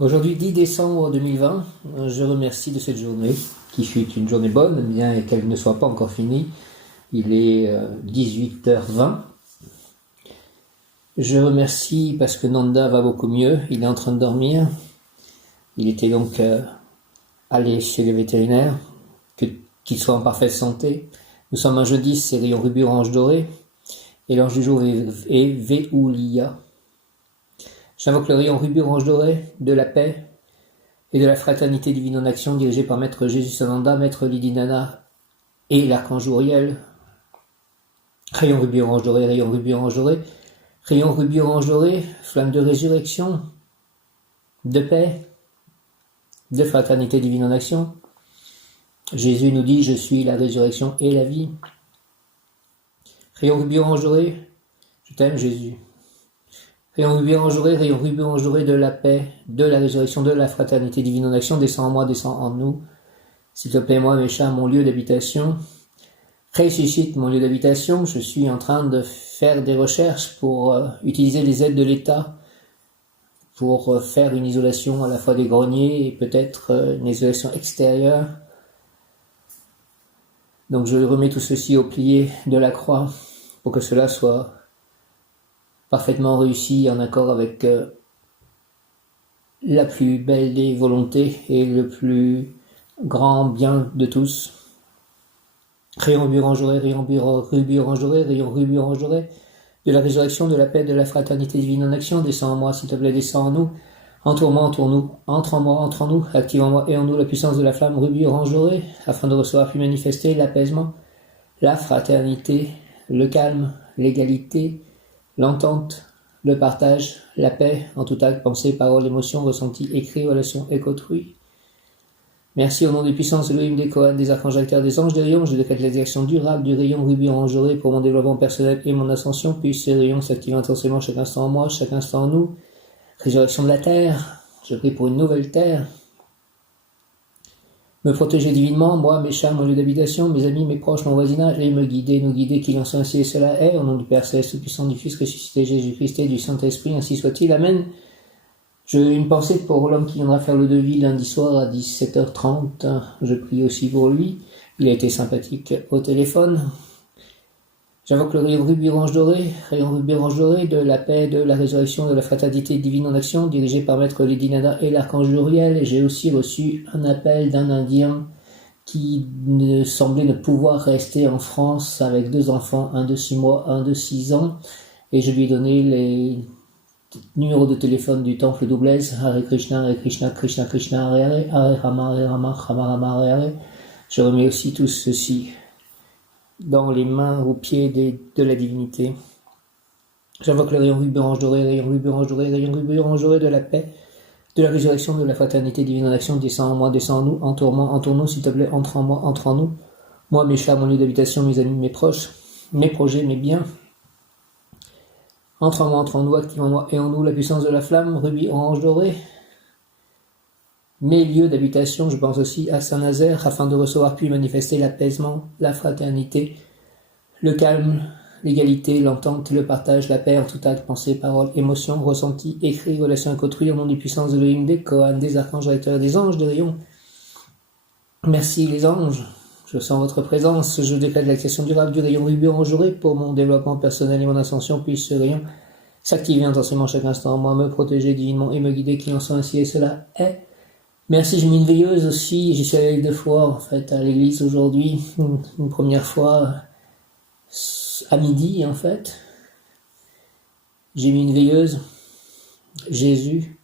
Aujourd'hui, 10 décembre 2020, je remercie de cette journée, qui fut une journée bonne, bien qu'elle ne soit pas encore finie. Il est 18h20. Je remercie parce que Nanda va beaucoup mieux, il est en train de dormir. Il était donc allé chez le vétérinaire, qu'il soit en parfaite santé. Nous sommes un jeudi, c'est rayon rubis orange doré, et l'ange du jour est Veoulia. J'invoque le rayon rubis orange doré de la paix et de la fraternité divine en action dirigée par Maître Jésus Sananda, Maître Lydie Nana et l'archange Uriel. Rayon rubis orange doré, rayon rubis orange doré, rayon rubis orange doré, flamme de résurrection, de paix, de fraternité divine en action. Jésus nous dit, je suis la résurrection et la vie. Rayon rubis orange doré, je t'aime Jésus. Rayon rubis orange doré de la paix, de la résurrection, de la fraternité divine en action, descend en moi, descend en nous. S'il te plaît, moi, Mécha, mon lieu d'habitation, ressuscite mon lieu d'habitation. Je suis en train de faire des recherches pour utiliser les aides de l'État pour faire une isolation à la fois des greniers et peut-être une isolation extérieure. Donc je remets tout ceci au plié de la croix pour que cela soit parfaitement réussi en accord avec la plus belle des volontés et le plus grand bien de tous. Rayon rubis orange doré, rayon rubis orange doré, rayon rubis orange doré, de la résurrection, de la paix, de la fraternité divine en action, descends en moi, s'il te plaît, descends en nous, entoure-moi, entoure-nous, entre en moi, entre en nous, active en moi et en nous la puissance de la flamme rubis orange doré, afin de recevoir puis manifester l'apaisement, la fraternité, le calme, l'égalité, l'entente, le partage, la paix, en tout acte, pensée, parole, émotion, ressenti, écrit, relation et qu'autrui. Merci au nom des puissances Elohim, des Kohanes, des archanges acteurs, des anges, des rayons. Je décrète les actions durables du rayon rubis orange doré pour mon développement personnel et mon ascension. Puis ces rayons s'activent intensément chaque instant en moi, chaque instant en nous. Résurrection de la terre. Je prie pour une nouvelle terre. Me protéger divinement, moi, mes chats, mon lieu d'habitation, mes amis, mes proches, mon voisinage, et me guider, nous guider, qu'il en soit ainsi et cela est. Au nom du Père Céleste Tout-Puissant, du Fils ressuscité Jésus-Christ et du Saint-Esprit, ainsi soit-il. Amen. J'ai une pensée pour l'homme qui viendra faire le devis lundi soir à 17h30. Je prie aussi pour lui. Il a été sympathique au téléphone. J'invoque le rayon rubis orange doré de la paix, de la résurrection, de la fraternité divine en action, dirigé par Maître Lydie Nana et l'archange Uriel. J'ai aussi reçu un appel d'un Indien qui semblait ne pouvoir rester en France avec 2 enfants, un de 6 mois, un de 6 ans. Et je lui ai donné les numéro de téléphone du temple d'Oublaise, Hare Krishna, Krishna Krishna, Hare Rama, Rama Rama, Hare. Je remets aussi tout ceci dans les mains, aux pieds de la divinité. J'invoque le rayon rubis orange doré, rayon rubis orange doré, rayon rubis orange doré de la paix, de la résurrection, de la fraternité divine en action, descend en moi, descend en nous, entoure-nous, s'il te plaît, entre en moi, entre en nous. Moi, mes chats, mon lieu d'habitation, mes amis, mes proches, mes projets, mes biens. Entre en moi, entre en nous, active en moi et en nous la puissance de la flamme, rubis orange doré. Mes lieux d'habitation, je pense aussi à Saint-Nazaire, afin de recevoir puis manifester l'apaisement, la fraternité, le calme, l'égalité, l'entente, le partage, la paix en tout acte, pensée, parole, émotion, ressenti, écrit, relation avec autrui, au nom des puissances de l'Elohim, des Kohanes, des archanges recteurs, des anges, des rayons. Merci les anges. Je sens votre présence, je décrète l'activation durable du rayon rubis orange doré pour mon développement personnel et mon ascension, puis ce rayon s'activer intensément chaque instant en moi, me protéger divinement et me guider, qu'il en soit ainsi et cela est. Merci, j'ai mis une veilleuse aussi, j'y suis allé 2 fois en fait à l'église aujourd'hui, une première fois à midi en fait. J'ai mis une veilleuse, Jésus,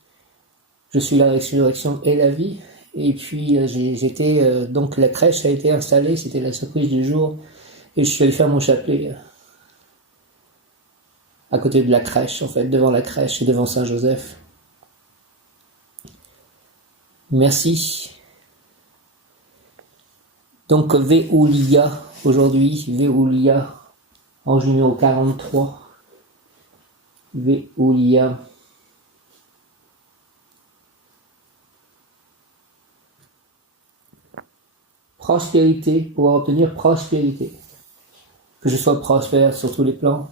je suis la résurrection et la vie. Et puis j'étais donc la crèche a été installée, c'était la surprise du jour, et je suis allé faire mon chapelet à côté de la crèche, en fait, devant la crèche et devant Saint-Joseph. Merci. Donc Veoulia, aujourd'hui, Veoulia, ange numéro 43. Veoulia. Prospérité, pouvoir obtenir prospérité. Que je sois prospère sur tous les plans.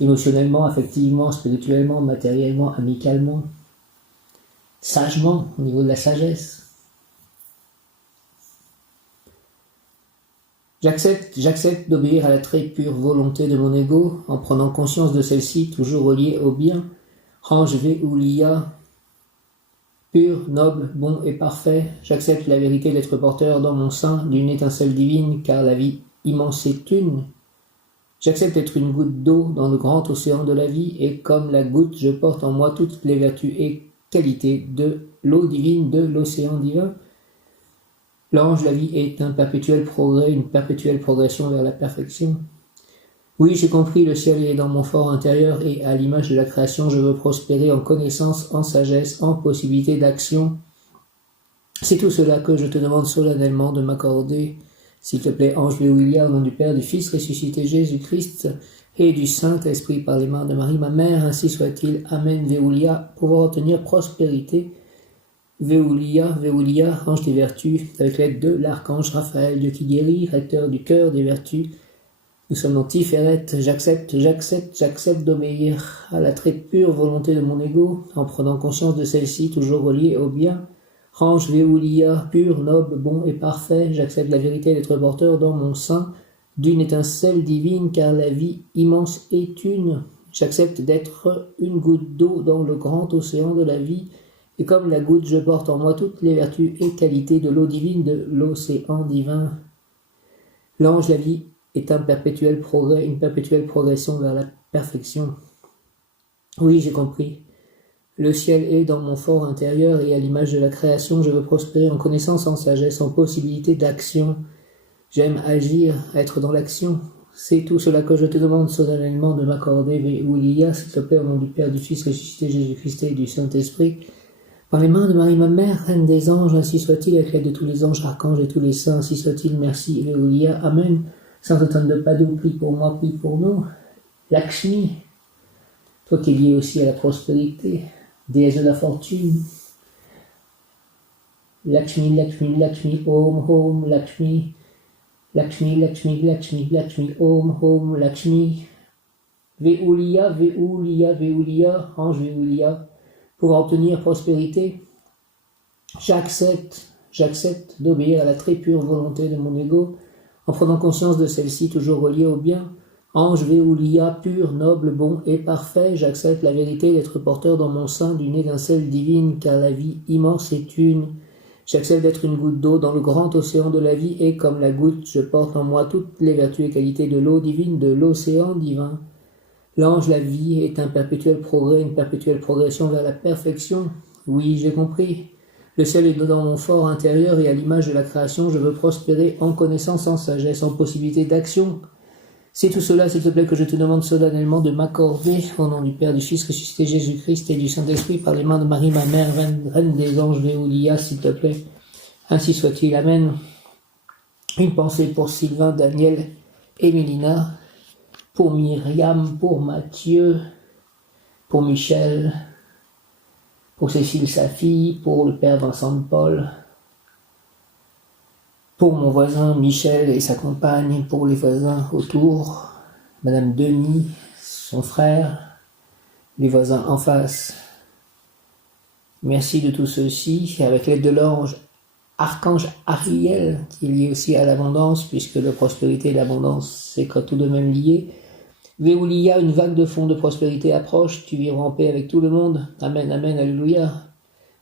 Émotionnellement, affectivement, spirituellement, matériellement, amicalement. sagement, au niveau de la sagesse. J'accepte d'obéir à la très pure volonté de mon ego, en prenant conscience de celle-ci, toujours reliée au bien. Range Ve'ulia, pur, noble, bon et parfait. J'accepte la vérité d'être porteur dans mon sein d'une étincelle divine, car la vie immense est une. J'accepte d'être une goutte d'eau dans le grand océan de la vie, et comme la goutte, je porte en moi toutes les vertus et qualités de l'eau divine, de l'océan divin. L'ange, la vie est un perpétuel progrès, une perpétuelle progression vers la perfection. Oui, j'ai compris, le ciel est dans mon fort intérieur et à l'image de la création, je veux prospérer en connaissance, en sagesse, en possibilité d'action. C'est tout cela que je te demande solennellement de m'accorder. S'il te plaît, ange Ve'ulia, au nom du Père, du Fils ressuscité Jésus-Christ et du Saint-Esprit par les mains de Marie, ma mère, ainsi soit-il. Amen, Ve'ulia, pouvoir obtenir prospérité. Ve'ulia, Ve'ulia, ange des vertus, avec l'aide de l'archange Raphaël, Dieu qui guérit, recteur du cœur des vertus. Nous sommes dans Tiferet, j'accepte d'obéir à la très pure volonté de mon ego, en prenant conscience de celle-ci, toujours reliée au bien. Range Ve'ulia, pur, noble, bon et parfait, j'accepte la vérité d'être porteur dans mon sein d'une étincelle divine, car la vie immense est une. J'accepte d'être une goutte d'eau dans le grand océan de la vie, et comme la goutte, je porte en moi toutes les vertus et qualités de l'eau divine, de l'océan divin. L'ange, la vie, est un perpétuel progrès, une perpétuelle progression vers la perfection. Oui, j'ai compris. Le ciel est dans mon fort intérieur et à l'image de la création, je veux prospérer en connaissance, en sagesse, en possibilité d'action. J'aime agir, être dans l'action. C'est tout cela que je te demande solennellement de m'accorder, Ve'ulia, s'il te plaît, au nom du Père, du Fils ressuscité Jésus-Christ et du Saint-Esprit. Par les mains de Marie, ma mère, reine des anges, ainsi soit-il, avec l'aide de tous les anges, archanges et tous les saints, ainsi soit-il, merci, Ve'ulia, Amen. Saint Antoine de Padoue, prie pour moi, prie pour nous. Lakshmi, toi qui es lié aussi à la prospérité, déesse de la fortune. Lakshmi, Lakshmi, Lakshmi, Om, Om, Lakshmi. Lakshmi, Lakshmi, Lakshmi, Lakshmi, Om, Om, Lakshmi. Ve'ulia, Ve'ulia, Ve'ulia, ange Ve'ulia. Pour obtenir prospérité, j'accepte d'obéir à la très pure volonté de mon ego, en prenant conscience de celle-ci, toujours reliée au bien. Ange Ve'ulia, pur, noble, bon et parfait, j'accepte la vérité d'être porteur dans mon sein d'une étincelle divine, car la vie immense est une. J'accepte d'être une goutte d'eau dans le grand océan de la vie, et comme la goutte, je porte en moi toutes les vertus et qualités de l'eau divine, de l'océan divin. L'ange, la vie, est un perpétuel progrès, une perpétuelle progression vers la perfection. Oui, j'ai compris. Le ciel est dans mon fort intérieur et à l'image de la création, je veux prospérer en connaissance, en sagesse, en possibilité d'action. C'est tout cela, s'il te plaît, que je te demande solennellement de m'accorder, au nom du Père, du Fils ressuscité Jésus-Christ et du Saint-Esprit, par les mains de Marie, ma mère, reine des anges, Ve'ulia, s'il te plaît. Ainsi soit-il. Amen. Une pensée pour Sylvain, Daniel et Mélina, pour Myriam, pour Mathieu, pour Michel, pour Cécile, sa fille, pour le père Vincent de Paul, pour mon voisin Michel et sa compagne, pour les voisins autour, Madame Denis, son frère, les voisins en face. Merci de tout ceci, avec l'aide de l'ange Archange Ariel, qui est lié aussi à l'abondance, puisque la prospérité et l'abondance, c'est tout de même lié. Ve'ulia, une vague de fonds de prospérité approche, tu vivras en paix avec tout le monde. Amen, amen, alléluia.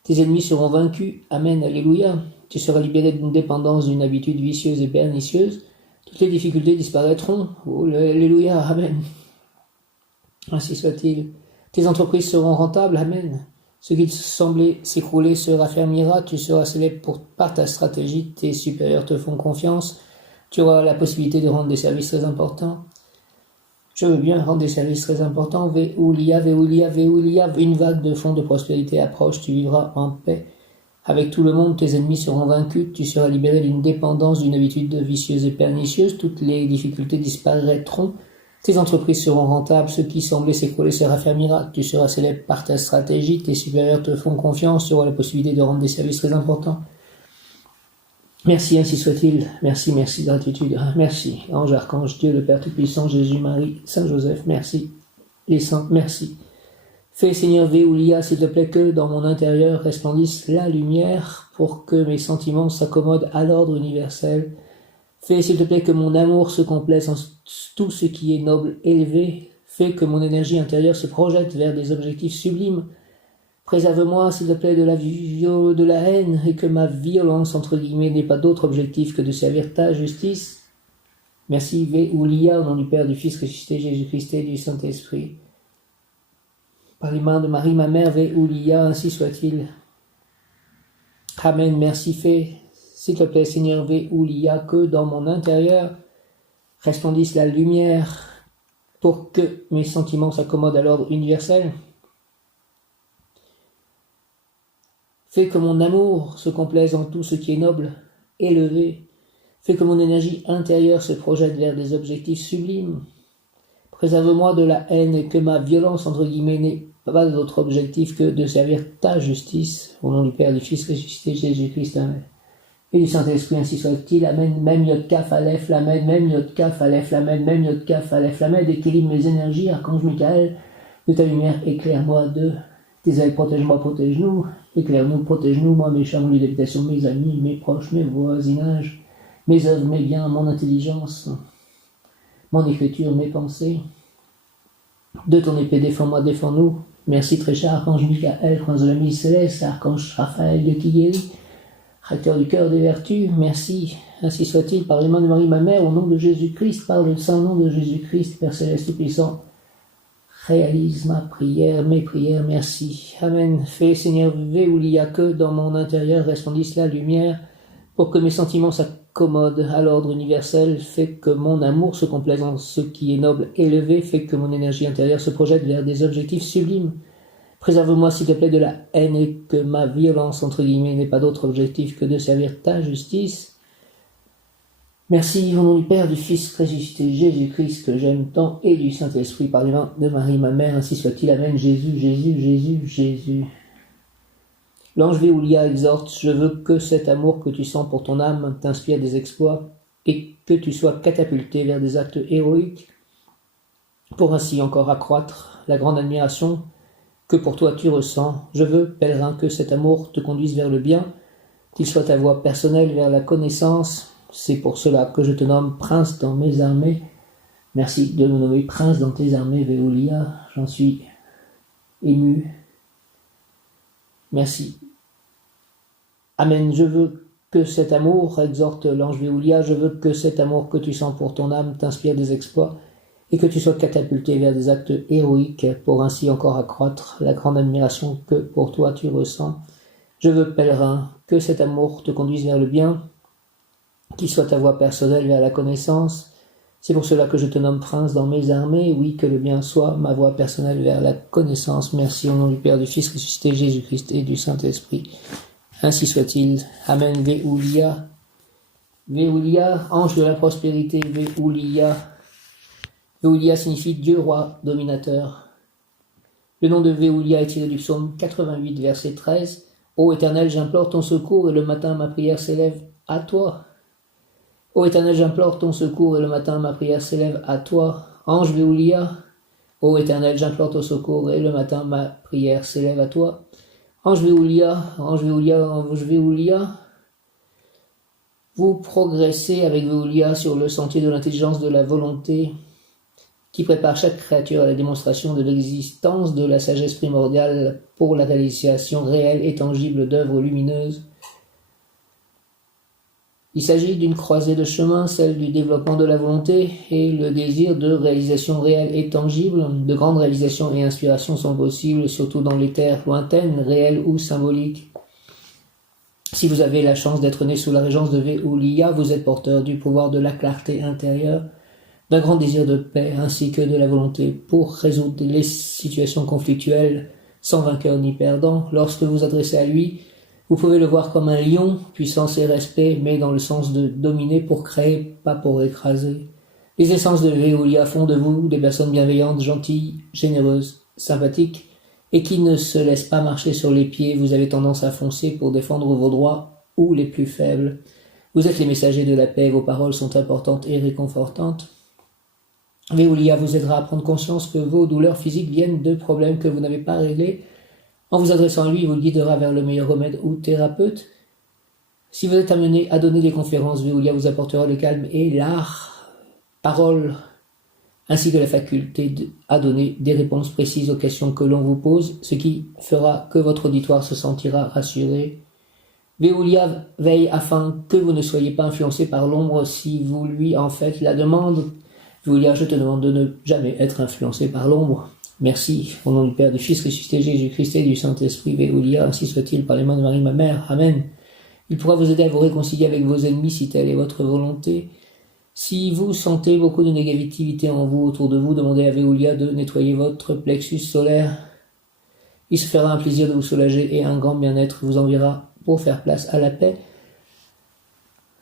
Tes ennemis seront vaincus. Amen, alléluia. Tu seras libéré d'une dépendance, d'une habitude vicieuse et pernicieuse. Toutes les difficultés disparaîtront. Oh, alléluia, amen. Ainsi soit-il. Tes entreprises seront rentables. Amen. Ce qui semblait s'écrouler se raffermira. Tu seras célèbre par ta stratégie. Tes supérieurs te font confiance. Tu auras la possibilité de rendre des services très importants. Je veux bien rendre des services très importants. Ve'ulia, Ve'ulia, Ve'ulia. Une vague de fonds de prospérité approche. Tu vivras en paix avec tout le monde. Tes ennemis seront vaincus. Tu seras libéré d'une dépendance, d'une habitude vicieuse et pernicieuse. Toutes les difficultés disparaîtront. Tes entreprises seront rentables. Ce qui semblait s'écrouler se raffermira. Tu seras célèbre par ta stratégie. Tes supérieurs te font confiance. Tu auras la possibilité de rendre des services très importants. Merci, ainsi soit-il. Merci, merci, gratitude. Merci, ange, archange, Dieu, le Père Tout-Puissant, Jésus, Marie, Saint Joseph, merci. Les saints, merci. Fais, Seigneur Véoulia, s'il te plaît, que dans mon intérieur resplendisse la lumière pour que mes sentiments s'accommodent à l'ordre universel. Fais, s'il te plaît, que mon amour se complaise en tout ce qui est noble, élevé. Fais que mon énergie intérieure se projette vers des objectifs sublimes. Préserve-moi, s'il te plaît, de la haine et que ma violence, entre guillemets, n'ait pas d'autre objectif que de servir ta justice. Merci, Véoulia, au nom du Père, du Fils ressuscité, Jésus-Christ et du Saint-Esprit. Par les mains de Marie, ma mère, Véoulia, ainsi soit-il. Amen. Merci, fais, s'il te plaît, Seigneur Véoulia, que dans mon intérieur resplendisse la lumière pour que mes sentiments s'accommodent à l'ordre universel. Fais que mon amour se complaise en tout ce qui est noble, élevé. Fais que mon énergie intérieure se projette vers des objectifs sublimes. Préserve-moi de la haine et que ma violence, entre guillemets, n'ait pas d'autre objectif que de servir ta justice. Au nom du Père, du Fils ressuscité, Jésus-Christ, Amen. Et du Saint-Esprit, ainsi soit-il, Amen. Même Yod Kaf, Aleph, Lamed, même Yod Kaf, Aleph, Lamed, même Yod Kaf, Aleph, Lamed. Équilibre mes énergies, Archange Michael, de ta lumière, éclaire-moi de tes ailes, protège-moi, protège-nous. Éclaire-nous, protège-nous, moi, mes chambres, mes habitations, mes amis, mes proches, mes voisinages, mes œuvres, mes biens, mon intelligence, mon écriture, mes pensées. De ton épée, défends-moi, défends-nous. Merci très cher Archange Michael, prince de la milice céleste, Archange Raphaël de Kigueli, acteur du cœur des vertus. Merci, ainsi soit-il, par les mains de Marie, ma mère, au nom de Jésus-Christ, par le saint nom de Jésus-Christ, Père céleste tout-puissant. Réalise ma prière, mes prières, merci. Amen. Fais, Seigneur Véoulia, que dans mon intérieur resplendisse la lumière, pour que mes sentiments s'accommodent à l'ordre universel. Fais que mon amour se complaise en ce qui est noble, élevé. Fais que mon énergie intérieure se projette vers des objectifs sublimes. Préserve-moi, s'il te plaît, de la haine et que ma violence, entre guillemets, n'ait pas d'autre objectif que de servir ta justice. Merci au nom du Père, du Fils ressuscité, Jésus-Christ, que j'aime tant, et du Saint-Esprit, par les mains de Marie, ma mère, ainsi soit-il. Amen. Jésus, Jésus, Jésus, Jésus. L'ange Véoulia exhorte, je veux que cet amour que tu sens pour ton âme t'inspire des exploits et que tu sois catapulté vers des actes héroïques pour ainsi encore accroître la grande admiration que pour toi tu ressens. Je veux, pèlerin, que cet amour te conduise vers le bien, qu'il soit ta voie personnelle vers la connaissance. C'est pour cela que je te nomme prince dans mes armées. Merci de me nommer prince dans tes armées, Véoulia. J'en suis ému. Merci. Amen. Je veux que cet amour, exhorte l'ange Véoulia, je veux que cet amour que tu sens pour ton âme t'inspire des exploits et que tu sois catapulté vers des actes héroïques pour ainsi encore accroître la grande admiration que pour toi tu ressens. Je veux, pèlerin, que cet amour te conduise vers le bien, qu'il soit ta voie personnelle vers la connaissance. C'est pour cela que je te nomme prince dans mes armées. Oui, que le bien soit ma voie personnelle vers la connaissance. Merci au nom du Père, du Fils ressuscité, Jésus-Christ et du Saint-Esprit. Ainsi soit-il. Amen. Véoulia. Véoulia, ange de la prospérité. Véoulia. Véoulia signifie Dieu, roi, dominateur. Le nom de Véoulia est tiré du psaume 88, verset 13. Ô Éternel, j'implore ton secours et le matin ma prière s'élève à toi. Ô Éternel, j'implore ton secours et le matin ma prière s'élève à toi. Ange Véoulia. Ô Éternel, j'implore ton secours et le matin ma prière s'élève à toi. Ange Véoulia, ange Véoulia, ange Véoulia. Vous progressez avec Véoulia sur le sentier de l'intelligence de la volonté qui prépare chaque créature à la démonstration de l'existence de la sagesse primordiale pour la réalisation réelle et tangible d'œuvres lumineuses. Il s'agit d'une croisée de chemin, celle du développement de la volonté et le désir de réalisation réelle et tangible. De grandes réalisations et inspirations sont possibles, surtout dans les terres lointaines, réelles ou symboliques. Si vous avez la chance d'être né sous la régence de Véoulia, vous êtes porteur du pouvoir de la clarté intérieure, d'un grand désir de paix ainsi que de la volonté pour résoudre les situations conflictuelles sans vainqueur ni perdant. Lorsque vous adressez à lui, vous pouvez le voir comme un lion, puissance et respect, mais dans le sens de dominer pour créer, pas pour écraser. Les essences de Véoulia font de vous des personnes bienveillantes, gentilles, généreuses, sympathiques, et qui ne se laissent pas marcher sur les pieds. Vous avez tendance à foncer pour défendre vos droits ou les plus faibles. Vous êtes les messagers de la paix, vos paroles sont importantes et réconfortantes. Veolia vous aidera à prendre conscience que vos douleurs physiques viennent de problèmes que vous n'avez pas réglés. En vous adressant à lui, il vous guidera vers le meilleur remède ou thérapeute. Si vous êtes amené à donner des conférences, Veolia vous apportera le calme et l'art, parole, ainsi que la faculté à donner des réponses précises aux questions que l'on vous pose, ce qui fera que votre auditoire se sentira rassuré. Veolia veille afin que vous ne soyez pas influencé par l'ombre si vous lui en faites la demande. Veolia, je te demande de ne jamais être influencé par l'ombre. Merci, au nom du Père, du Fils ressuscité Jésus-Christ et du Saint-Esprit, Veolia, ainsi soit-il par les mains de Marie, ma mère. Amen. Il pourra vous aider à vous réconcilier avec vos ennemis si telle est votre volonté. Si vous sentez beaucoup de négativité en vous, autour de vous, demandez à Veolia de nettoyer votre plexus solaire. Il se fera un plaisir de vous soulager et un grand bien-être vous enverra pour faire place à la paix.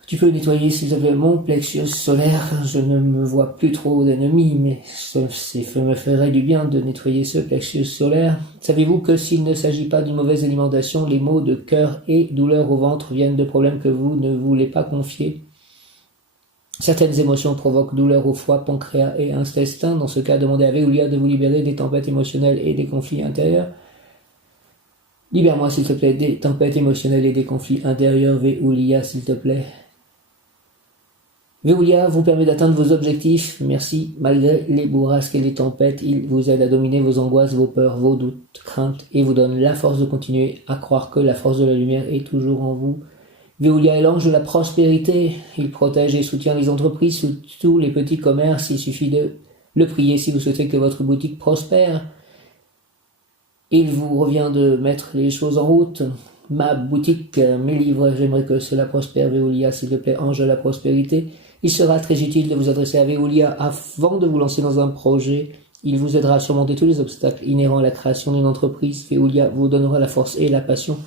Tu peux nettoyer, s'il te plaît, mon plexus solaire. Je ne me vois plus trop d'ennemis, mais ça me ferait du bien de nettoyer ce plexus solaire. Savez-vous que s'il ne s'agit pas d'une mauvaise alimentation, les maux de cœur et douleurs au ventre viennent de problèmes que vous ne voulez pas confier? Certaines émotions provoquent douleurs au foie, pancréas et intestin. Dans ce cas, demandez à Veolia de vous libérer des tempêtes émotionnelles et des conflits intérieurs. Libère-moi, s'il te plaît, des tempêtes émotionnelles et des conflits intérieurs, Veolia, s'il te plaît. Veolia vous permet d'atteindre vos objectifs. Merci. Malgré les bourrasques et les tempêtes, il vous aide à dominer vos angoisses, vos peurs, vos doutes, craintes et vous donne la force de continuer à croire que la force de la lumière est toujours en vous. Veolia est l'ange de la prospérité. Il protège et soutient les entreprises, surtout les petits commerces. Il suffit de le prier si vous souhaitez que votre boutique prospère. Il vous revient de mettre les choses en route. Ma boutique, mes livres, j'aimerais que cela prospère. Veolia, s'il te plaît, ange de la prospérité. Il sera très utile de vous adresser à Veolia avant de vous lancer dans un projet. Il vous aidera à surmonter tous les obstacles inhérents à la création d'une entreprise. Veolia vous donnera la force et la passion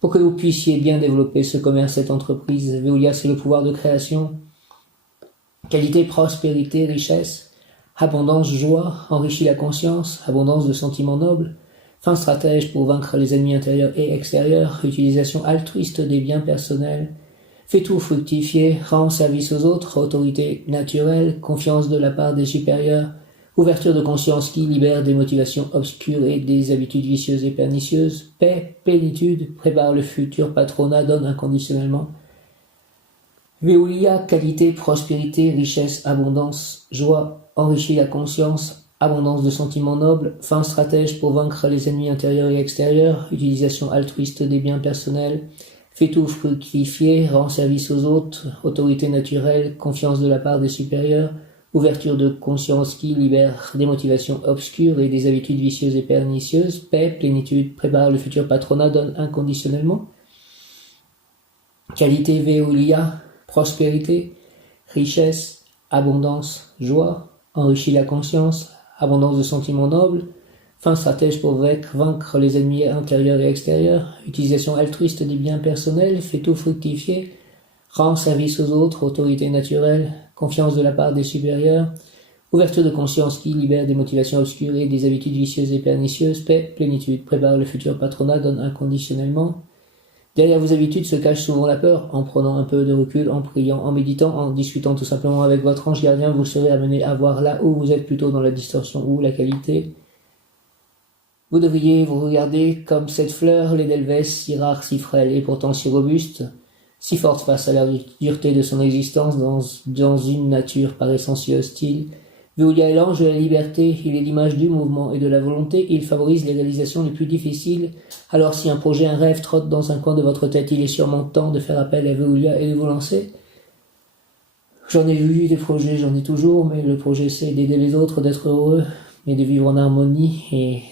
pour que vous puissiez bien développer ce commerce, cette entreprise. Veolia, c'est le pouvoir de création. Qualité, prospérité, richesse, abondance, joie, enrichit la conscience, abondance de sentiments nobles, fin stratège pour vaincre les ennemis intérieurs et extérieurs, utilisation altruiste des biens personnels, fait tout fructifier, rend service aux autres, autorité naturelle, confiance de la part des supérieurs, ouverture de conscience qui libère des motivations obscures et des habitudes vicieuses et pernicieuses, paix, plénitude, prépare le futur patronat, donne inconditionnellement. Veolia, qualité, prospérité, richesse, abondance, joie, enrichit la conscience, abondance de sentiments nobles, fin stratège pour vaincre les ennemis intérieurs et extérieurs, utilisation altruiste des biens personnels, fait tout fructifier, rend service aux autres, autorité naturelle, confiance de la part des supérieurs, ouverture de conscience qui libère des motivations obscures et des habitudes vicieuses et pernicieuses, paix, plénitude, prépare le futur patronat, donne inconditionnellement. Qualité, Veolia, prospérité, richesse, abondance, joie, enrichit la conscience, abondance de sentiments nobles, fin stratège pour vaincre les ennemis intérieurs et extérieurs, utilisation altruiste des biens personnels, fait tout fructifier, rend service aux autres, autorité naturelle, confiance de la part des supérieurs, ouverture de conscience qui libère des motivations obscures et des habitudes vicieuses et pernicieuses, paix, plénitude, prépare le futur patronat, donne inconditionnellement. Derrière vos habitudes se cache souvent la peur. En prenant un peu de recul, en priant, en méditant, en discutant tout simplement avec votre ange gardien, vous serez amené à voir là où vous êtes plutôt dans la distorsion ou la qualité. Vous devriez vous regarder comme cette fleur, l'Edelweiss, si rare, si frêle et pourtant si robuste, si forte face à la dureté de son existence dans une nature par essence si hostile. Veolia est l'ange de la liberté, il est l'image du mouvement et de la volonté, il favorise les réalisations les plus difficiles. Alors si un projet, un rêve trotte dans un coin de votre tête, il est sûrement temps de faire appel à Veolia et de vous lancer. J'en ai vu des projets, j'en ai toujours, mais le projet c'est d'aider les autres, d'être heureux, et de vivre en harmonie, et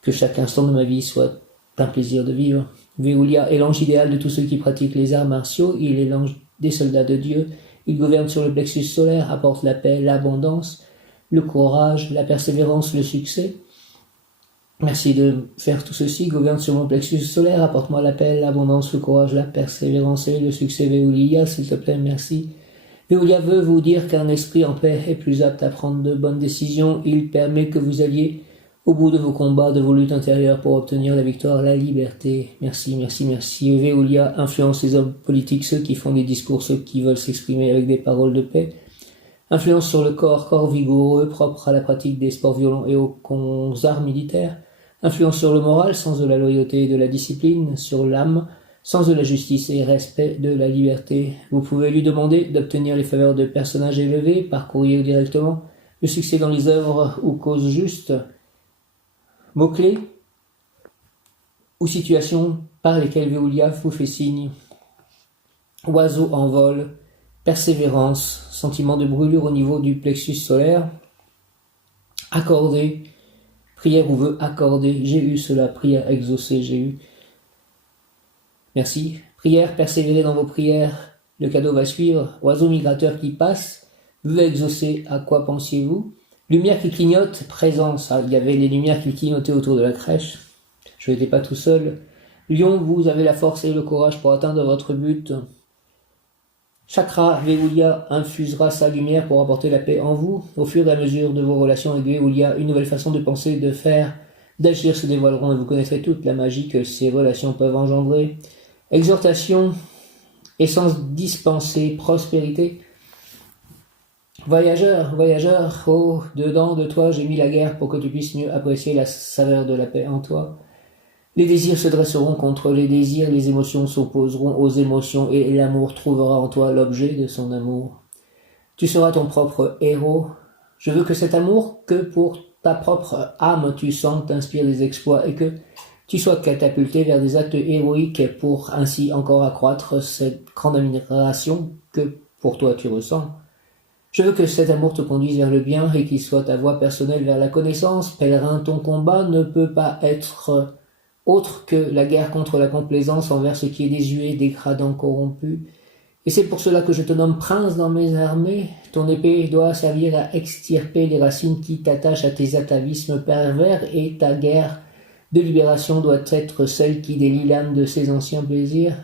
que chaque instant de ma vie soit un plaisir de vivre. Veolia est l'ange idéal de tous ceux qui pratiquent les arts martiaux, il est l'ange des soldats de Dieu, il gouverne sur le plexus solaire, apporte la paix, l'abondance, le courage, la persévérance, le succès. Merci de faire tout ceci, gouverne sur mon plexus solaire, apporte-moi la paix, l'abondance, le courage, la persévérance et le succès. Veolia, s'il te plaît, merci. Veolia veut vous dire qu'un esprit en paix est plus apte à prendre de bonnes décisions, il permet que vous alliez au bout de vos combats, de vos luttes intérieures pour obtenir la victoire, la liberté. Merci, merci, merci. Veolia influence les hommes politiques, ceux qui font des discours, ceux qui veulent s'exprimer avec des paroles de paix. Influence sur le corps, corps vigoureux, propre à la pratique des sports violents et aux arts militaires. Influence sur le moral, sens de la loyauté et de la discipline, sur l'âme, sens de la justice et respect de la liberté. Vous pouvez lui demander d'obtenir les faveurs de personnages élevés, par courrier ou directement, le succès dans les œuvres ou causes justes, mots-clés ou situations par lesquelles Veolia vous fait signe. Oiseau en vol, persévérance, sentiment de brûlure au niveau du plexus solaire, accordé, prière ou vœu accordé, j'ai eu cela, prière exaucée, j'ai eu. Merci. Prière, persévérez dans vos prières, le cadeau va suivre. Oiseau migrateur qui passe, vœu exaucé, à quoi pensiez-vous? Lumière qui clignote, présence. Il y avait les lumières qui clignotaient autour de la crèche. Je n'étais pas tout seul. Lion, vous avez la force et le courage pour atteindre votre but. Chakra, Veolia infusera sa lumière pour apporter la paix en vous. Au fur et à mesure de vos relations avec Veolia, une nouvelle façon de penser, de faire, d'agir se dévoileront et vous connaîtrez toute la magie que ces relations peuvent engendrer. Exhortation, essence dispensée, prospérité. Voyageur, oh, dedans de toi j'ai mis la guerre pour que tu puisses mieux apprécier la saveur de la paix en toi. Les désirs se dresseront contre les désirs, les émotions s'opposeront aux émotions et l'amour trouvera en toi l'objet de son amour. Tu seras ton propre héros. Je veux que cet amour, que pour ta propre âme tu sens, t'inspire des exploits et que tu sois catapulté vers des actes héroïques pour ainsi encore accroître cette grande admiration que pour toi tu ressens. Je veux que cet amour te conduise vers le bien et qu'il soit ta voie personnelle vers la connaissance. Pèlerin, ton combat ne peut pas être autre que la guerre contre la complaisance envers ce qui est désuet, dégradant, corrompu. Et c'est pour cela que je te nomme prince dans mes armées. Ton épée doit servir à extirper les racines qui t'attachent à tes atavismes pervers et ta guerre de libération doit être celle qui délie l'âme de ses anciens plaisirs.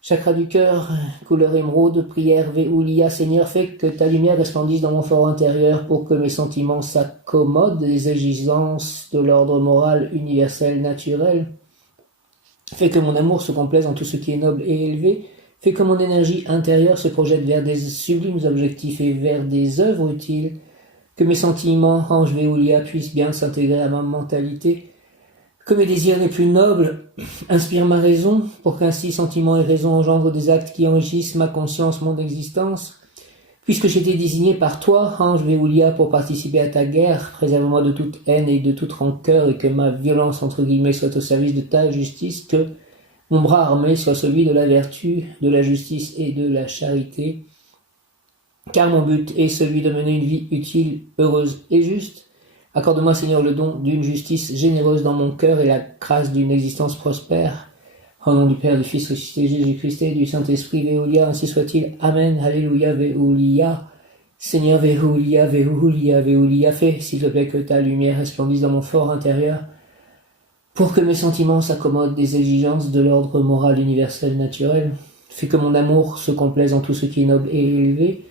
Chakra du cœur, couleur émeraude, prière, Veolia, Seigneur, fais que ta lumière resplendisse dans mon fort intérieur pour que mes sentiments s'accommodent des exigences de l'ordre moral universel naturel. Fais que mon amour se complaise en tout ce qui est noble et élevé. Fais que mon énergie intérieure se projette vers des sublimes objectifs et vers des œuvres utiles. Que mes sentiments, ange Veolia, puissent bien s'intégrer à ma mentalité. Que mes désirs les plus nobles inspirent ma raison, pour qu'ainsi sentiments et raison engendrent des actes qui enrichissent ma conscience, mon existence. Puisque j'ai été désigné par toi, ange Veolia, pour participer à ta guerre, préserve-moi de toute haine et de toute rancœur, et que ma violence, entre guillemets, soit au service de ta justice, que mon bras armé soit celui de la vertu, de la justice et de la charité. Car mon but est celui de mener une vie utile, heureuse et juste. Accorde-moi, Seigneur, le don d'une justice généreuse dans mon cœur et la grâce d'une existence prospère. Au nom du Père, du Fils ressuscité, Jésus-Christ et du Saint-Esprit, Veolia, ainsi soit-il. Amen. Alléluia, Veolia. Seigneur, Veolia, Veolia, Veolia, fais, s'il te plaît, que ta lumière resplendisse dans mon fort intérieur, pour que mes sentiments s'accommodent des exigences de l'ordre moral universel naturel. Fais que mon amour se complaise en tout ce qui est noble et élevé.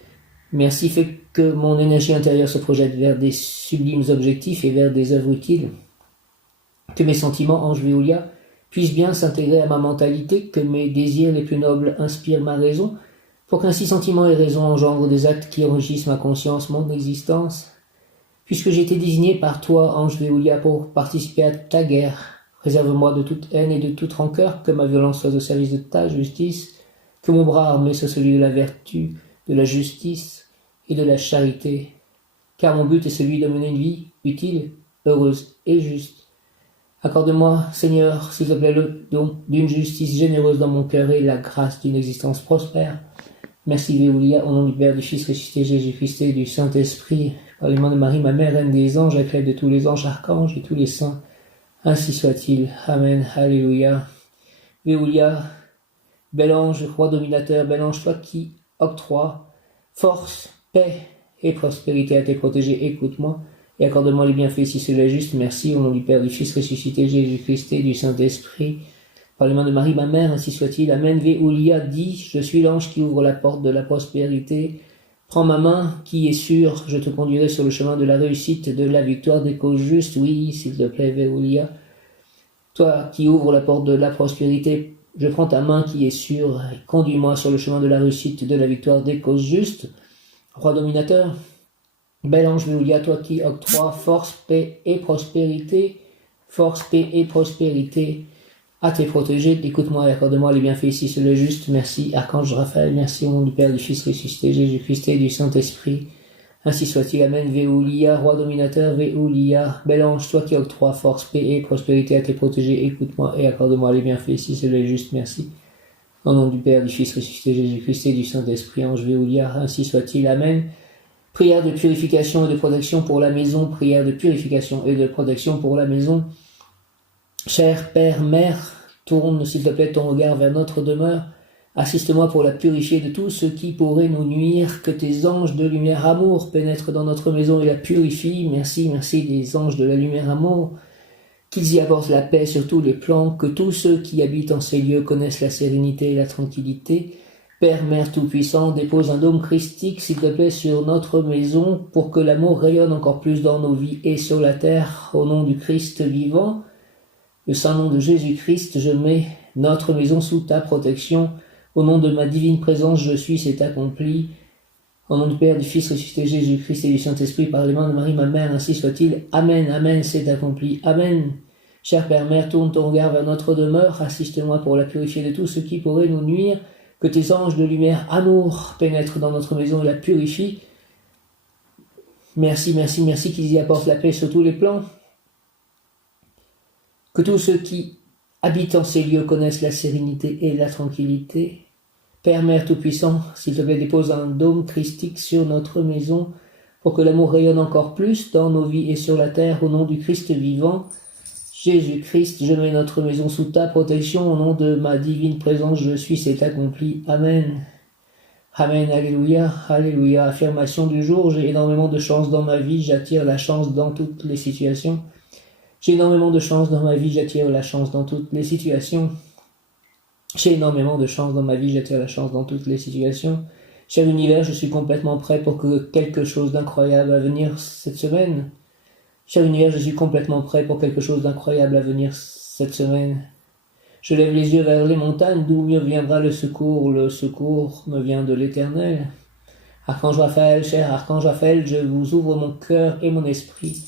Merci, fais que mon énergie intérieure se projette vers des sublimes objectifs et vers des œuvres utiles. Que mes sentiments, ange Veolia, puissent bien s'intégrer à ma mentalité, que mes désirs les plus nobles inspirent ma raison, pour qu'ainsi sentiments et raison engendrent des actes qui enrichissent ma conscience, mon existence. Puisque j'ai été désigné par toi, ange Veolia, pour participer à ta guerre, préserve-moi de toute haine et de toute rancœur, que ma violence soit au service de ta justice, que mon bras armé soit celui de la vertu, de la justice et de la charité, car mon but est celui de mener une vie utile, heureuse et juste. Accorde-moi, Seigneur, s'il te plaît, le don d'une justice généreuse dans mon cœur et la grâce d'une existence prospère. Merci, Veolia, au nom du Père, du Fils ressuscité, Jésus-Christ et du Saint-Esprit, par les mains de Marie, ma mère, reine des anges, avec l'aide de tous les anges, archanges et tous les saints. Ainsi soit-il. Amen. Alléluia. Veolia, bel ange, roi dominateur, bel ange, toi qui octroies force, paix et prospérité à tes protégés, écoute-moi et accorde-moi les bienfaits si cela est juste. Merci, au nom du Père, du Fils ressuscité, Jésus-Christ et du Saint-Esprit. Par les mains de Marie, ma mère, ainsi soit-il. Amen. Veolia dit, je suis l'ange qui ouvre la porte de la prospérité. Prends ma main, qui est sûre, je te conduirai sur le chemin de la réussite, de la victoire des causes justes. Oui, s'il te plaît, Veolia. Toi qui ouvres la porte de la prospérité, Je prends ta main qui est sûre et conduis-moi sur le chemin de la réussite, de la victoire des causes justes. Roi dominateur, bel ange Veolia, toi qui octroies force, paix et prospérité, à tes protégés, écoute-moi et accorde-moi les bienfaits ici sur le juste. Merci, Archange Raphaël, merci au nom du Père, du Fils ressuscité, Jésus-Christ et du Saint-Esprit. Ainsi soit-il, Amen. Veolia, roi dominateur, Veolia, bel ange, toi qui octroies force, paix et prospérité à tes protégés, écoute-moi et accorde-moi les bienfaits ici sur le juste. Merci. Au nom du Père, du Fils ressuscité, Jésus-Christ et du Saint-Esprit, ange Veolia, ainsi soit-il, Amen. Prière de purification et de protection pour la maison, prière de purification et de protection pour la maison. Cher Père, Mère, tourne s'il te plaît ton regard vers notre demeure. Assiste-moi pour la purifier de tout ce qui pourrait nous nuire. Que tes anges de lumière amour pénètrent dans notre maison et la purifient. Merci, merci des anges de la lumière amour. Qu'ils y apportent la paix sur tous les plans. Que tous ceux qui habitent en ces lieux connaissent la sérénité et la tranquillité. Père, Mère Tout-Puissant, dépose un dôme christique, s'il te plaît, sur notre maison pour que l'amour rayonne encore plus dans nos vies et sur la terre. Au nom du Christ vivant, le saint nom de Jésus-Christ, je mets notre maison sous ta protection. Au nom de ma divine présence, je suis, c'est accompli. Au nom du Père, du Fils ressuscité, Jésus-Christ et du Saint-Esprit, par les mains de Marie, ma mère, ainsi soit-il. Amen, Amen, c'est accompli. Amen. Cher Père, Mère, tourne ton regard vers notre demeure. Assiste-moi pour la purifier de tout ce qui pourrait nous nuire. Que tes anges de lumière, amour, pénètrent dans notre maison et la purifient. Merci, merci, merci qu'ils y apportent la paix sur tous les plans. Que tous ceux qui habitent en ces lieux connaissent la sérénité et la tranquillité. Père, Mère Tout-Puissant, s'il te plaît, dépose un dôme christique sur notre maison pour que l'amour rayonne encore plus dans nos vies et sur la terre au nom du Christ vivant. Jésus-Christ, je mets notre maison sous ta protection. Au nom de ma divine présence, je suis, c'est accompli. Amen. Amen, alléluia, alléluia. Affirmation du jour, j'ai énormément de chance dans ma vie, j'attire la chance dans toutes les situations. J'ai énormément de chance dans ma vie, j'attire la chance dans toutes les situations. J'ai énormément de chance dans ma vie, j'attire la chance dans toutes les situations. Cher univers, je suis complètement prêt pour que quelque chose d'incroyable va venir cette semaine. Cher univers, je suis complètement prêt pour quelque chose d'incroyable à venir cette semaine. Je lève les yeux vers les montagnes, d'où me viendra le secours me vient de l'Éternel. Archange Raphaël, cher Archange Raphaël, je vous ouvre mon cœur et mon esprit.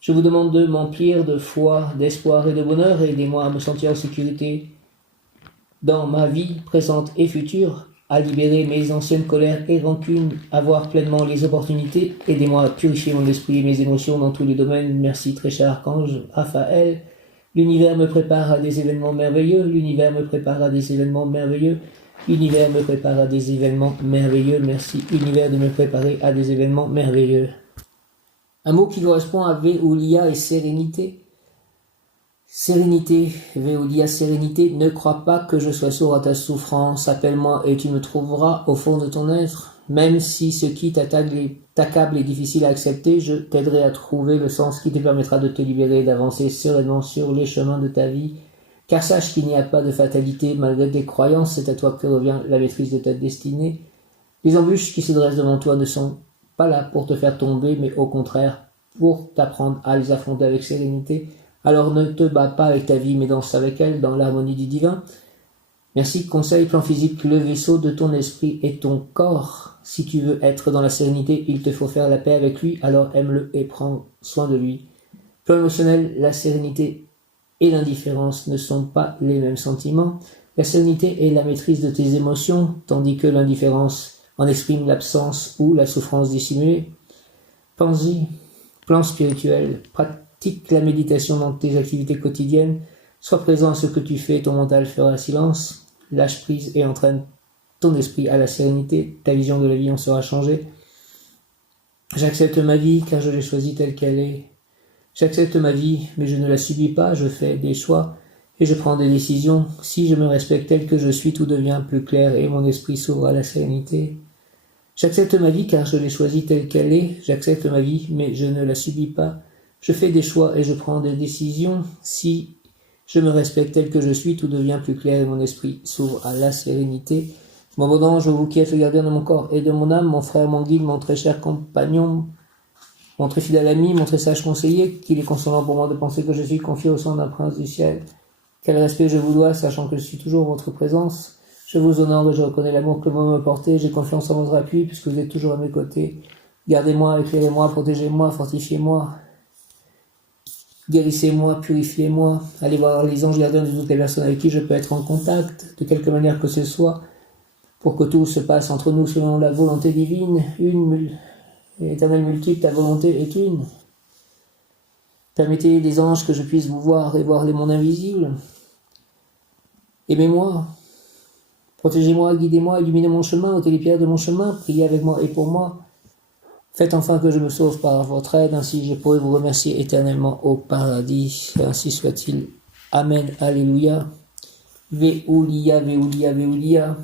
Je vous demande de m'emplir de foi, d'espoir et de bonheur, et aidez-moi à me sentir en sécurité dans ma vie présente et future, à libérer mes anciennes colères et rancunes, à voir pleinement les opportunités. Aidez-moi à purifier mon esprit et mes émotions dans tous les domaines. Merci très cher Archange Raphaël. L'univers me prépare à des événements merveilleux. L'univers me prépare à des événements merveilleux. L'univers me prépare à des événements merveilleux. Merci univers de me préparer à des événements merveilleux. Un mot qui correspond à Veolia et sérénité. Sérénité, Veolia, sérénité, ne crois pas que je sois sourd à ta souffrance, appelle-moi et tu me trouveras au fond de ton être. Même si ce qui t'accable est difficile à accepter, je t'aiderai à trouver le sens qui te permettra de te libérer et d'avancer sereinement sur les chemins de ta vie. Car sache qu'il n'y a pas de fatalité, malgré tes croyances, c'est à toi que revient la maîtrise de ta destinée. Les embûches qui se dressent devant toi ne sont pas là pour te faire tomber, mais au contraire, pour t'apprendre à les affronter avec sérénité. Alors ne te bats pas avec ta vie, mais danse avec elle dans l'harmonie du divin. Merci, conseil, plan physique, le vaisseau de ton esprit et ton corps. Si tu veux être dans la sérénité, il te faut faire la paix avec lui, alors aime-le et prends soin de lui. Plan émotionnel, la sérénité et l'indifférence ne sont pas les mêmes sentiments. La sérénité est la maîtrise de tes émotions, tandis que l'indifférence en exprime l'absence ou la souffrance dissimulée. Pense-y. Plan spirituel, pratique la méditation dans tes activités quotidiennes. Sois présent à ce que tu fais, ton mental fera silence. Lâche prise et entraîne ton esprit à la sérénité. Ta vision de la vie en sera changée. J'accepte ma vie car je l'ai choisie telle qu'elle est. J'accepte ma vie, mais je ne la subis pas. Je fais des choix et je prends des décisions. Si je me respecte tel que je suis, tout devient plus clair et mon esprit s'ouvre à la sérénité. J'accepte ma vie car je l'ai choisie telle qu'elle est. J'accepte ma vie, mais je ne la subis pas. Je fais des choix et je prends des décisions. Si je me respecte tel que je suis, tout devient plus clair et mon esprit s'ouvre à la sérénité. Mon bon ange, vous qui êtes le gardien de mon corps et de mon âme, mon frère, mon guide, mon très cher compagnon, mon très fidèle ami, mon très sage conseiller, qu'il est consolant pour moi de penser que je suis confié au sein d'un prince du ciel. Quel respect je vous dois, sachant que je suis toujours en votre présence. Je vous honore et je reconnais l'amour que vous me portez. J'ai confiance en votre appui, puisque vous êtes toujours à mes côtés. Gardez-moi, éclairez-moi, protégez-moi, fortifiez-moi. Guérissez-moi, purifiez-moi. Allez voir les anges gardiens de toutes les personnes avec qui je peux être en contact, de quelque manière que ce soit, pour que tout se passe entre nous selon la volonté divine. Éternel multiple, ta volonté est une. Permettez des anges que je puisse vous voir et voir les mondes invisibles. Aimez-moi, protégez-moi, guidez-moi, illuminez mon chemin, ôtez les pierres de mon chemin, priez avec moi et pour moi. Faites enfin que je me sauve par votre aide, ainsi je pourrai vous remercier éternellement au paradis. Ainsi soit-il. Amen. Alléluia. Veoulia, Veoulia, Veoulia.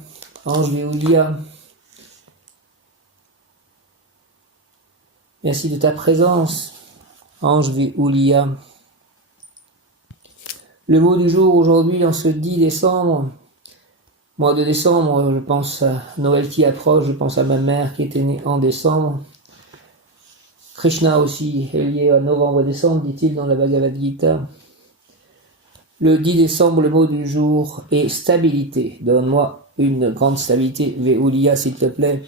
Ange Veoulia. Merci de ta présence. Ange Veoulia. Le mot du jour aujourd'hui, en ce 10 décembre, mois de décembre, je pense à Noël qui approche, je pense à ma mère qui était née en décembre. Krishna aussi est lié à novembre-décembre, dit-il dans la Bhagavad Gita. Le 10 décembre, le mot du jour est stabilité. Donne-moi une grande stabilité, Veoulia, s'il te plaît.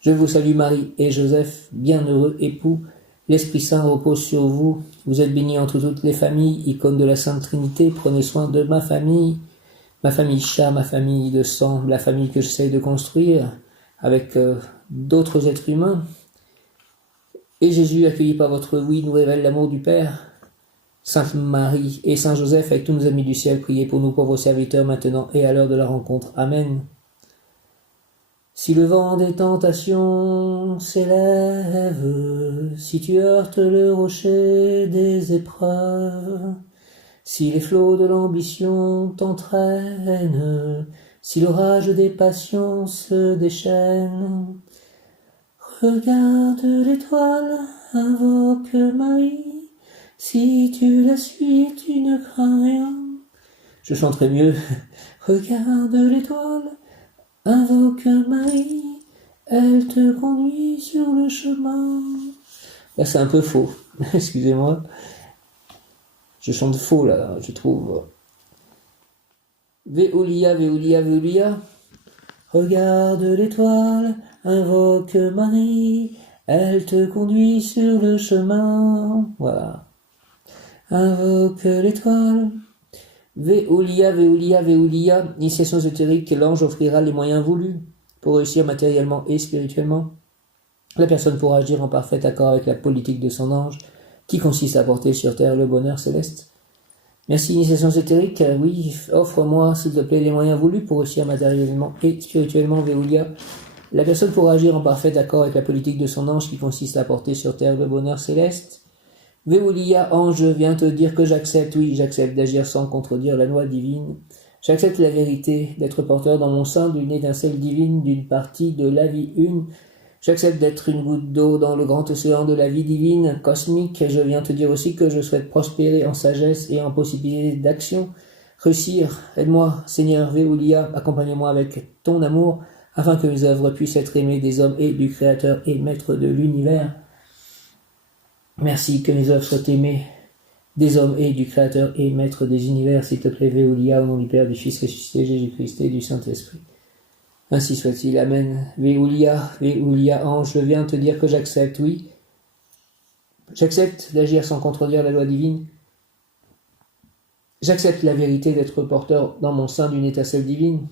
Je vous salue Marie et Joseph, bienheureux époux. L'Esprit Saint repose sur vous. Vous êtes bénis entre toutes les familles, icône de la Sainte Trinité. Prenez soin de ma famille chat, ma famille de sang, la famille que j'essaie de construire avec d'autres êtres humains. Et Jésus, accueilli par votre oui, nous révèle l'amour du Père. Sainte Marie et Saint Joseph, avec tous nos amis du ciel, priez pour nous pauvres serviteurs maintenant et à l'heure de la rencontre. Amen. Si le vent des tentations s'élève, si tu heurtes le rocher des épreuves, si les flots de l'ambition t'entraînent, si l'orage des passions se déchaîne, regarde l'étoile, invoque Marie, si tu la suis, tu ne crains rien. Je chanterai mieux. Regarde l'étoile, invoque Marie, elle te conduit sur le chemin. Là, c'est un peu faux, excusez-moi. Je chante faux, là, je trouve. Veoulia, Veoulia, Veoulia. Regarde l'étoile, invoque Marie, elle te conduit sur le chemin. Voilà. Invoque l'étoile. Veoulia, Veoulia, Veoulia. Initiation ésotérique, l'ange offrira les moyens voulus pour réussir matériellement et spirituellement. La personne pourra agir en parfait accord avec la politique de son ange, qui consiste à porter sur terre le bonheur céleste. Merci, initiation ésotérique. Oui, offre-moi, s'il te plaît, les moyens voulus pour réussir matériellement et spirituellement, Veoulia. La personne pourra agir en parfait accord avec la politique de son ange qui consiste à porter sur terre le bonheur céleste. Veoulia, ange, viens te dire que j'accepte, oui, j'accepte d'agir sans contredire la loi divine. J'accepte la vérité, d'être porteur dans mon sein d'une étincelle divine, d'une partie de la vie une. J'accepte d'être une goutte d'eau dans le grand océan de la vie divine, cosmique. Je viens te dire aussi que je souhaite prospérer en sagesse et en possibilité d'action. Réussir, aide-moi, Seigneur Veoulia, accompagne-moi avec ton amour, afin que mes œuvres puissent être aimées des hommes et du Créateur et Maître de l'univers. Merci que mes œuvres soient aimées des hommes et du Créateur et Maître des univers, s'il te plaît, Veoulia, au nom du Père, du Fils ressuscité, Jésus-Christ et du Saint-Esprit. Ainsi soit-il, Amen. Veoulia, Veoulia, ange, je viens te dire que j'accepte, oui. J'accepte d'agir sans contredire la loi divine. J'accepte la vérité d'être porteur dans mon sein d'une étincelle divine,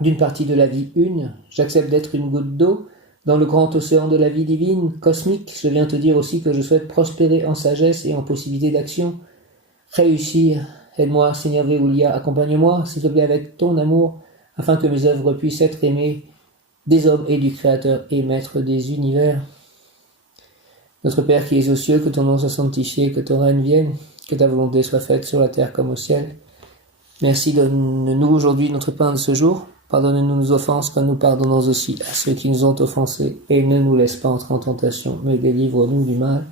d'une partie de la vie une. J'accepte d'être une goutte d'eau dans le grand océan de la vie divine, cosmique. Je viens te dire aussi que je souhaite prospérer en sagesse et en possibilité d'action. Réussir, aide-moi, Seigneur Veoulia, accompagne-moi, s'il te plaît, avec ton amour, afin que mes œuvres puissent être aimées des hommes et du Créateur et Maître des univers. Notre Père qui es aux cieux, que ton nom soit sanctifié, que ton règne vienne, que ta volonté soit faite sur la terre comme au ciel. Merci, donne-nous aujourd'hui notre pain de ce jour. Pardonne-nous nos offenses, comme nous pardonnons aussi à ceux qui nous ont offensés. Et ne nous laisse pas entrer en tentation, mais délivre-nous du mal.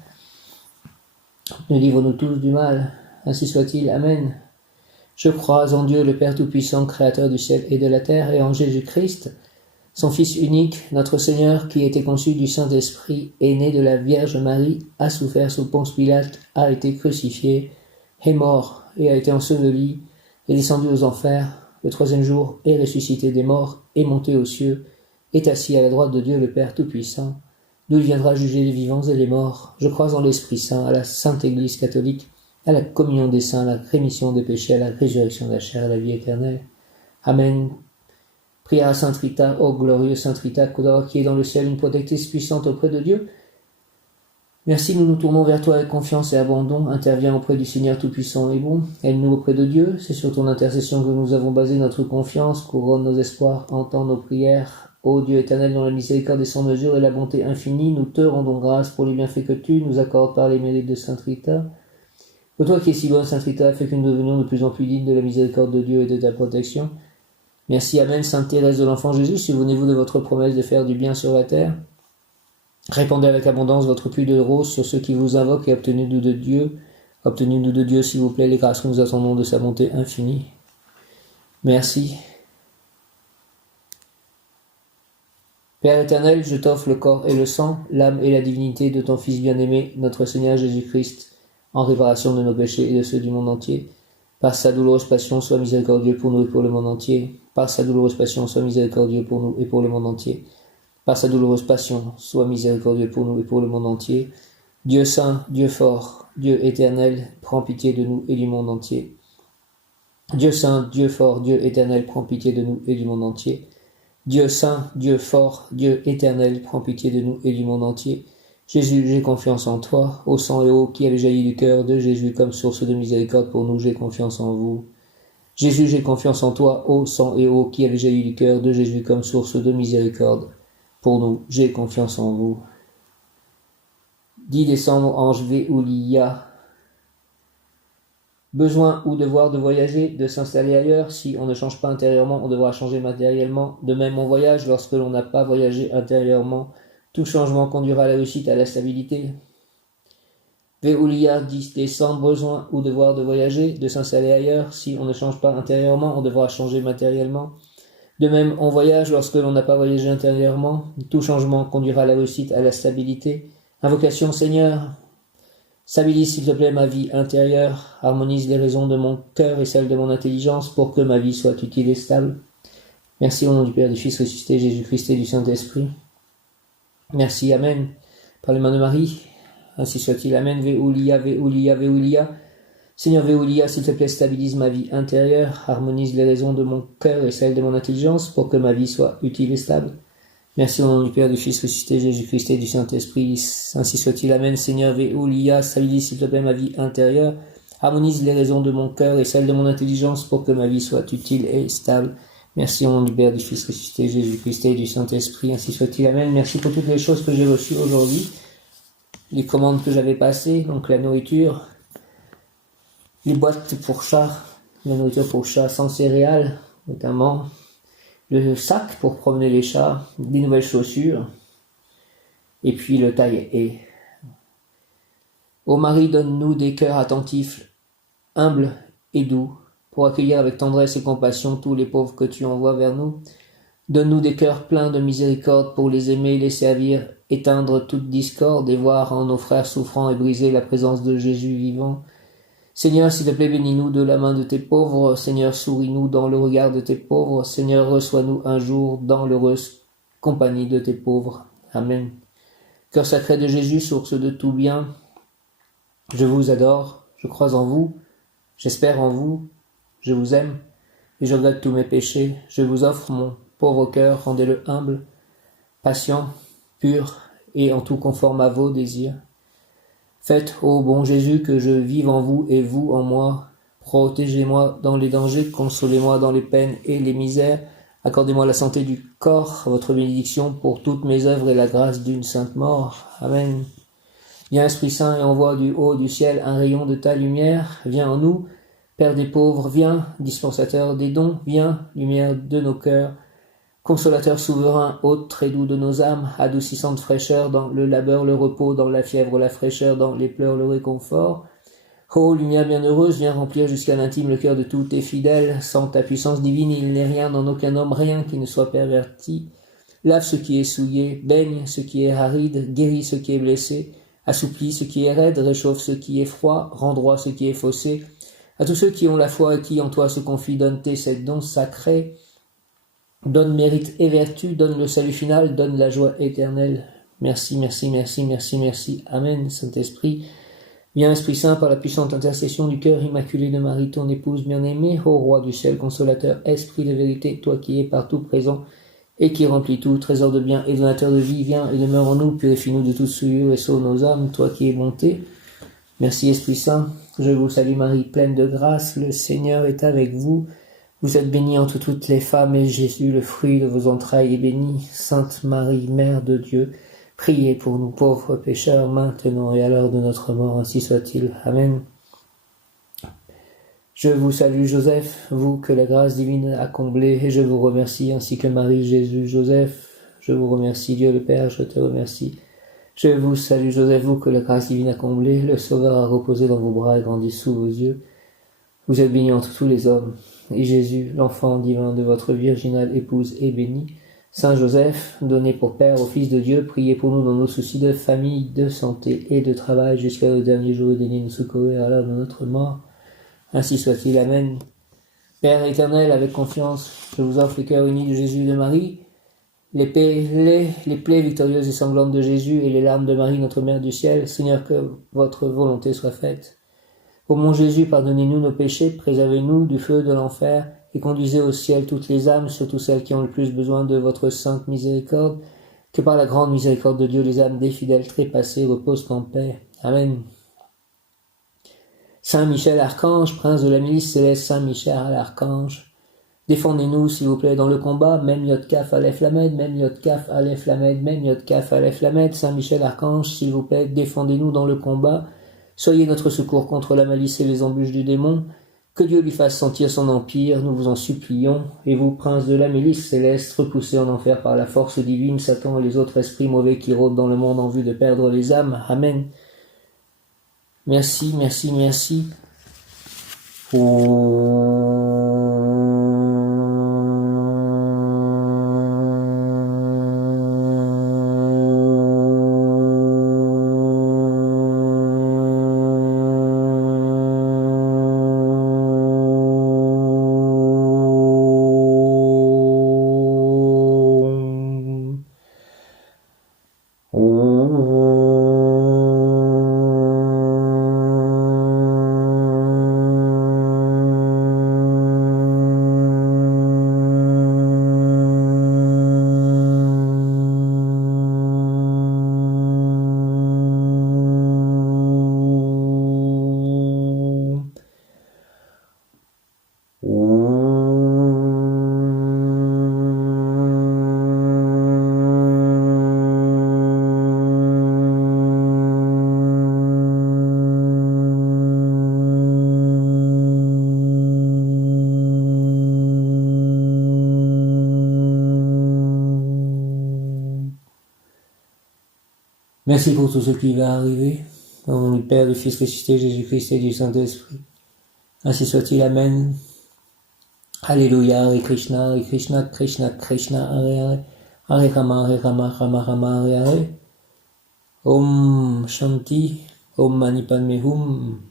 Délivre-nous tous du mal. Ainsi soit-il. Amen. Je crois en Dieu, le Père Tout-Puissant, Créateur du ciel et de la terre, et en Jésus-Christ, son Fils unique, notre Seigneur, qui a été conçu du Saint-Esprit, est né de la Vierge Marie, a souffert sous Ponce Pilate, a été crucifié, est mort et a été enseveli, est descendu aux enfers, le troisième jour est ressuscité des morts, est monté aux cieux, est assis à la droite de Dieu le Père Tout-Puissant, d'où il viendra juger les vivants et les morts. Je crois en l'Esprit Saint, à la Sainte Église catholique, à la communion des saints, à la rémission des péchés, à la résurrection de la chair, à la vie éternelle. Amen. Prière à Sainte Rita, ô glorieuse Sainte Rita, qui est dans le ciel une protectrice puissante auprès de Dieu. Merci, nous nous tournons vers toi avec confiance et abandon. Interviens auprès du Seigneur Tout-Puissant et bon. Aide-nous auprès de Dieu. C'est sur ton intercession que nous avons basé notre confiance. Couronne nos espoirs, entends nos prières. Ô Dieu éternel, dont la miséricorde est sans mesure et la bonté infinie, nous te rendons grâce pour les bienfaits que tu nous accordes par les mérites de Sainte Rita. Pour toi qui es si bonne, Sainte Rita, fais que nous devenions de plus en plus dignes de la miséricorde de Dieu et de ta protection. Merci, Amen. Sainte Thérèse de l'Enfant Jésus, souvenez-vous de votre promesse de faire du bien sur la terre. Répandez avec abondance votre pluie de roses sur ceux qui vous invoquent et obtenez-nous de Dieu. Obtenez-nous de Dieu, s'il vous plaît, les grâces que nous attendons de sa bonté infinie. Merci. Père éternel, je t'offre le corps et le sang, l'âme et la divinité de ton Fils bien-aimé, notre Seigneur Jésus-Christ, en réparation de nos péchés et de ceux du monde entier. Par sa douloureuse passion, sois miséricordieux pour nous et pour le monde entier. Par sa douloureuse passion, sois miséricordieux pour nous et pour le monde entier. Par sa douloureuse passion, sois miséricordieux pour nous et pour le monde entier. Dieu saint, Dieu fort, Dieu éternel, prends pitié de nous et du monde entier. Dieu saint, Dieu fort, Dieu éternel, prends pitié de nous et du monde entier. Dieu saint, Dieu fort, Dieu éternel, prends pitié de nous et du monde entier. Jésus, j'ai confiance en toi, ô sang et eau qui avait jailli du cœur de Jésus comme source de miséricorde pour nous, j'ai confiance en vous. Jésus, j'ai confiance en toi, ô sang et eau qui avait jailli du cœur de Jésus comme source de miséricorde pour nous, j'ai confiance en vous. 10 décembre, Ange Véoulia. Besoin ou devoir de voyager, de s'installer ailleurs. Si on ne change pas intérieurement, on devra changer matériellement. De même, on voyage lorsque l'on n'a pas voyagé intérieurement. Tout changement conduira à la réussite, à la stabilité. Véoulia, 10 décembre, besoin ou devoir de voyager, de s'installer ailleurs. Si on ne change pas intérieurement, on devra changer matériellement. De même, on voyage lorsque l'on n'a pas voyagé intérieurement. Tout changement conduira à la réussite, à la stabilité. Invocation, Seigneur, stabilise s'il te plaît ma vie intérieure, harmonise les raisons de mon cœur et celles de mon intelligence pour que ma vie soit utile et stable. Merci au nom du Père, du Fils ressuscité, Jésus-Christ et du Saint-Esprit. Merci, Amen. Par les mains de Marie, ainsi soit-il, Amen. Véoulia, Véoulia, Véoulia. Seigneur Véoulia, s'il te plaît, stabilise ma vie intérieure, harmonise les raisons de mon cœur et celles de mon intelligence pour que ma vie soit utile et stable. Merci au nom du Père, du Fils ressuscité, Jésus-Christ et du Saint-Esprit, ainsi soit-il, Amen. Seigneur Véoulia, stabilise s'il te plaît ma vie intérieure, harmonise les raisons de mon cœur et celles de mon intelligence pour que ma vie soit utile et stable. Merci au nom du Père, du Fils ressuscité, Jésus-Christ et du Saint-Esprit, ainsi soit-il, Amen. Merci pour toutes les choses que j'ai reçues aujourd'hui, les commandes que j'avais passées, donc la nourriture, les boîtes pour chats, la nourriture pour chats sans céréales, notamment, le sac pour promener les chats, des nouvelles chaussures, et puis le taille-haie. Ô Marie, donne-nous des cœurs attentifs, humbles et doux, pour accueillir avec tendresse et compassion tous les pauvres que tu envoies vers nous. Donne-nous des cœurs pleins de miséricorde pour les aimer, les servir, éteindre toute discorde et voir en nos frères souffrants et briser la présence de Jésus vivant. Seigneur, s'il te plaît, bénis-nous de la main de tes pauvres. Seigneur, souris-nous dans le regard de tes pauvres. Seigneur, reçois-nous un jour dans l'heureuse compagnie de tes pauvres. Amen. Cœur sacré de Jésus, source de tout bien, je vous adore, je crois en vous, j'espère en vous, je vous aime, et je regrette tous mes péchés. Je vous offre mon pauvre cœur, rendez-le humble, patient, pur, et en tout conforme à vos désirs. Faites, ô bon Jésus, que je vive en vous et vous en moi. Protégez-moi dans les dangers, consolez-moi dans les peines et les misères. Accordez-moi la santé du corps, votre bénédiction pour toutes mes œuvres et la grâce d'une sainte mort. Amen. Viens Esprit Saint et envoie du haut du ciel un rayon de ta lumière. Viens en nous, Père des pauvres, viens, dispensateur des dons, viens, lumière de nos cœurs. Consolateur souverain, hôte très doux de nos âmes, adoucissante fraîcheur dans le labeur, le repos, dans la fièvre, la fraîcheur, dans les pleurs, le réconfort. Ô lumière bienheureuse, viens remplir jusqu'à l'intime le cœur de tous tes fidèles. Sans ta puissance divine, il n'est rien en aucun homme, rien qui ne soit perverti. Lave ce qui est souillé, baigne ce qui est aride, guéris ce qui est blessé, Assouplis ce qui est raide, réchauffe ce qui est froid, rends droit ce qui est faussé. À tous ceux qui ont la foi et qui en toi se confient, donne tes 7 dons sacrés. Donne mérite et vertu, donne le salut final, donne la joie éternelle. Merci, merci, merci, merci, merci. Amen, Saint-Esprit. Viens, Esprit Saint, par la puissante intercession du cœur immaculé de Marie, ton épouse bien-aimée, ô Roi du ciel, consolateur, Esprit de vérité, toi qui es partout présent et qui remplis tout, trésor de bien et donateur de vie, viens et demeure en nous, purifie-nous de toute souillure et sauve nos âmes, toi qui es bonté. Merci, Esprit Saint. Je vous salue Marie, pleine de grâce, le Seigneur est avec vous. Vous êtes bénie entre toutes les femmes, et Jésus, le fruit de vos entrailles, est béni. Sainte Marie, Mère de Dieu, priez pour nous pauvres pécheurs, maintenant et à l'heure de notre mort, ainsi soit-il. Amen. Je vous salue Joseph, vous que la grâce divine a comblé, et je vous remercie, ainsi que Marie, Jésus, Joseph. Je vous remercie, Dieu le Père, je te remercie. Je vous salue Joseph, vous que la grâce divine a comblé, le Sauveur a reposé dans vos bras et grandi sous vos yeux. Vous êtes béni entre tous les hommes, et Jésus, l'enfant divin de votre virginale épouse, est béni. Saint Joseph, donné pour Père au Fils de Dieu, priez pour nous dans nos soucis de famille, de santé et de travail, jusqu'à nos derniers jours, et daignez nous secourir à l'heure de notre mort. Ainsi soit-il. Amen. Père éternel, avec confiance, je vous offre le cœur uni de Jésus et de Marie, les plaies victorieuses et sanglantes de Jésus et les larmes de Marie, notre Mère du ciel. Seigneur, que votre volonté soit faite. Ô mon Jésus, pardonnez-nous nos péchés, préservez-nous du feu de l'enfer, et conduisez au ciel toutes les âmes, surtout celles qui ont le plus besoin de votre sainte miséricorde. Que par la grande miséricorde de Dieu, les âmes des fidèles trépassés reposent en paix. Amen. Saint Michel Archange, prince de la milice céleste, Saint Michel Archange, défendez-nous, s'il vous plaît, dans le combat. Mem Yod Kaf Aleph Lamed, Mem Yod Kaf Aleph Lamed, Mem Yod Kaf Aleph Lamed. Saint Michel Archange, s'il vous plaît, défendez-nous dans le combat. Soyez notre secours contre la malice et les embûches du démon. Que Dieu lui fasse sentir son empire, nous vous en supplions. Et vous, prince de la milice céleste, repoussés en enfer par la force divine, Satan et les autres esprits mauvais qui rôdent dans le monde en vue de perdre les âmes. Amen. Merci, merci, merci. Merci pour tout ce qui va arriver. Au nom du Père, du Fils ressuscité, Jésus-Christ et du Saint-Esprit. Ainsi soit-il. Amen. Alléluia. Hare Krishna, Hare Krishna, Krishna Krishna, Hare Hare, Hare Rama, Hare Rama, Rama Rama, Hare Hare. Om Shanti, Om Mani Padme Hum.